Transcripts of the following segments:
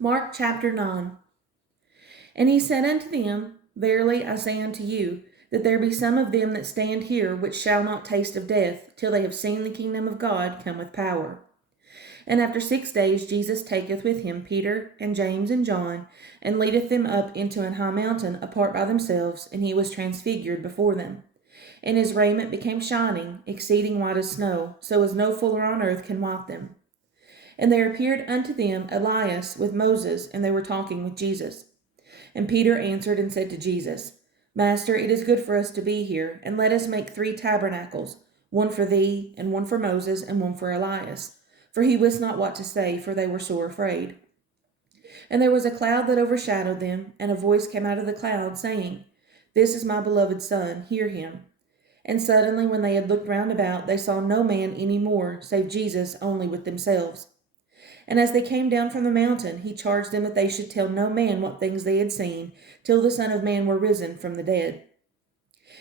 Mark chapter 9. And he said unto them, Verily I say unto you, that there be some of them that stand here which shall not taste of death, till they have seen the kingdom of God come with power. And after 6 days Jesus taketh with him Peter and James and John, and leadeth them up into an high mountain apart by themselves, and he was transfigured before them. And his raiment became shining, exceeding white as snow, so as no fuller on earth can white them. And there appeared unto them Elias with Moses, and they were talking with Jesus. And Peter answered and said to Jesus, Master, it is good for us to be here, and let us make 3 tabernacles, one for thee, and one for Moses, and one for Elias. For he wist not what to say, for they were sore afraid. And there was a cloud that overshadowed them, and a voice came out of the cloud, saying, This is my beloved Son, hear him. And suddenly, when they had looked round about, they saw no man any more, save Jesus only with themselves. And as they came down from the mountain, he charged them that they should tell no man what things they had seen, till the Son of Man were risen from the dead.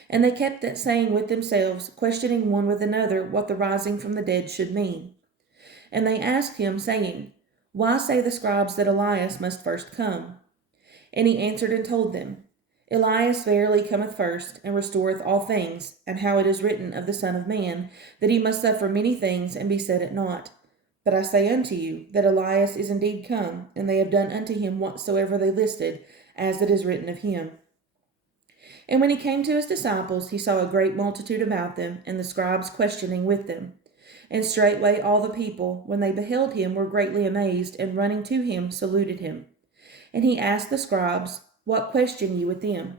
And they kept saying with themselves, questioning one with another, what the rising from the dead should mean. And they asked him, saying, Why say the scribes that Elias must first come? And he answered and told them, Elias verily cometh first, and restoreth all things, and how it is written of the Son of Man, that he must suffer many things, and be set at naught. But I say unto you, that Elias is indeed come, and they have done unto him whatsoever they listed, as it is written of him. And when he came to his disciples, he saw a great multitude about them, and the scribes questioning with them. And straightway all the people, when they beheld him, were greatly amazed, and running to him, saluted him. And he asked the scribes, What question ye with them?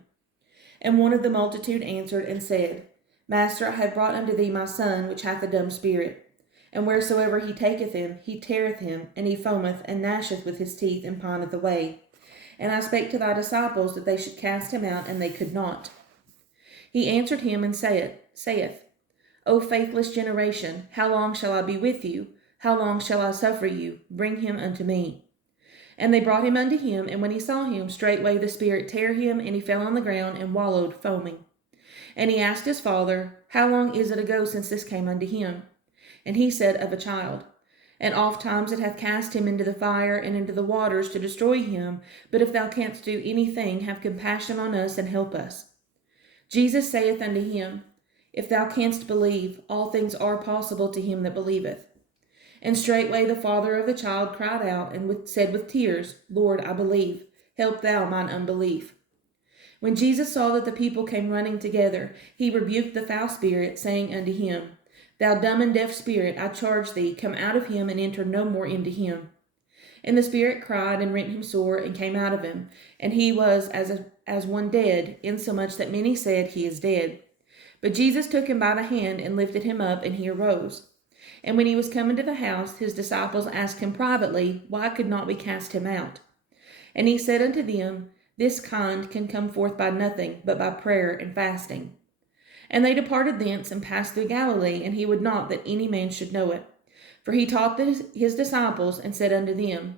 And one of the multitude answered and said, Master, I have brought unto thee my son, which hath a dumb spirit. And wheresoever he taketh him, he teareth him, and he foameth, and gnasheth with his teeth, and pineth away. And I spake to thy disciples that they should cast him out, and they could not. He answered him and saith, O faithless generation, how long shall I be with you? How long shall I suffer you? Bring him unto me. And they brought him unto him, and when he saw him, straightway the spirit tare him, and he fell on the ground, and wallowed, foaming. And he asked his father, How long is it ago since this came unto him? And he said, Of a child. And oft times it hath cast him into the fire and into the waters to destroy him. But if thou canst do anything, have compassion on us and help us. Jesus saith unto him, If thou canst believe, all things are possible to him that believeth. And straightway the father of the child cried out and said with tears, Lord, I believe. Help thou mine unbelief. When Jesus saw that the people came running together, he rebuked the foul spirit, saying unto him, Thou dumb and deaf spirit, I charge thee, come out of him, and enter no more into him. And the spirit cried and rent him sore, and came out of him. And he was as one dead, insomuch that many said, He is dead. But Jesus took him by the hand, and lifted him up, and he arose. And when he was come into the house, his disciples asked him privately, Why could not we cast him out? And he said unto them, This kind can come forth by nothing, but by prayer and fasting. And they departed thence, and passed through Galilee, and he would not that any man should know it. For he taught his disciples, and said unto them,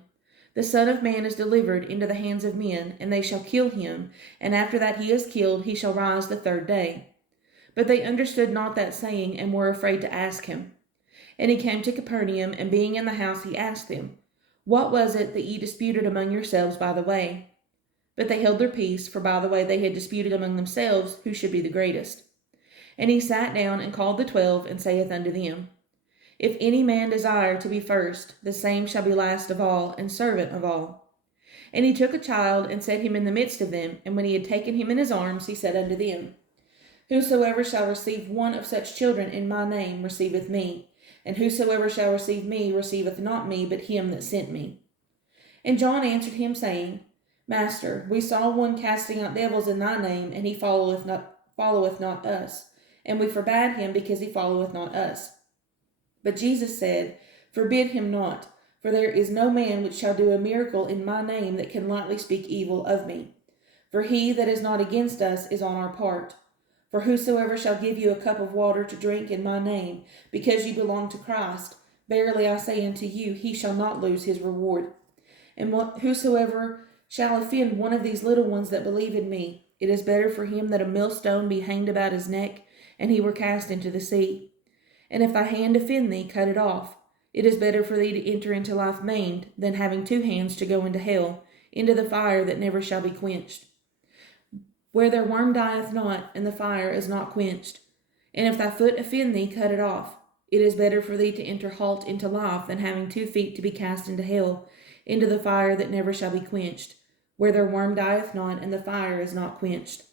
The Son of Man is delivered into the hands of men, and they shall kill him, and after that he is killed, he shall rise the 3rd day. But they understood not that saying, and were afraid to ask him. And he came to Capernaum, and being in the house, he asked them, What was it that ye disputed among yourselves by the way? But they held their peace, for by the way they had disputed among themselves who should be the greatest. And he sat down and called the 12, and saith unto them, If any man desire to be first, the same shall be last of all, and servant of all. And he took a child, and set him in the midst of them, and when he had taken him in his arms, he said unto them, Whosoever shall receive one of such children in my name receiveth me, and whosoever shall receive me receiveth not me, but him that sent me. And John answered him, saying, Master, we saw one casting out devils in thy name, and he followeth not us. And we forbade him, because he followeth not us. But Jesus said, Forbid him not, for there is no man which shall do a miracle in my name that can lightly speak evil of me. For he that is not against us is on our part. For whosoever shall give you a cup of water to drink in my name, because you belong to Christ, verily I say unto you, he shall not lose his reward. And whosoever shall offend one of these little ones that believe in me, it is better for him that a millstone be hanged about his neck, and he were cast into the sea. And if thy hand offend thee, cut it off. It is better for thee to enter into life maimed than having 2 hands to go into hell, into the fire that never shall be quenched, where their worm dieth not, and the fire is not quenched. And if thy foot offend thee, cut it off. It is better for thee to enter halt into life than having 2 feet to be cast into hell, into the fire that never shall be quenched, where their worm dieth not, and the fire is not quenched.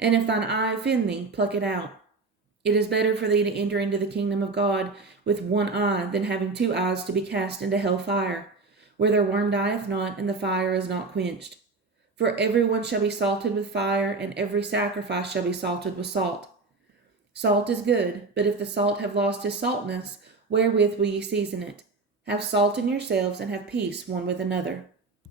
And if thine eye offend thee, pluck it out. It is better for thee to enter into the kingdom of God with 1 eye than having 2 eyes to be cast into hell fire, where their worm dieth not, and the fire is not quenched. For every one shall be salted with fire, and every sacrifice shall be salted with salt. Salt is good, but if the salt have lost his saltness, wherewith will ye season it? Have salt in yourselves, and have peace one with another.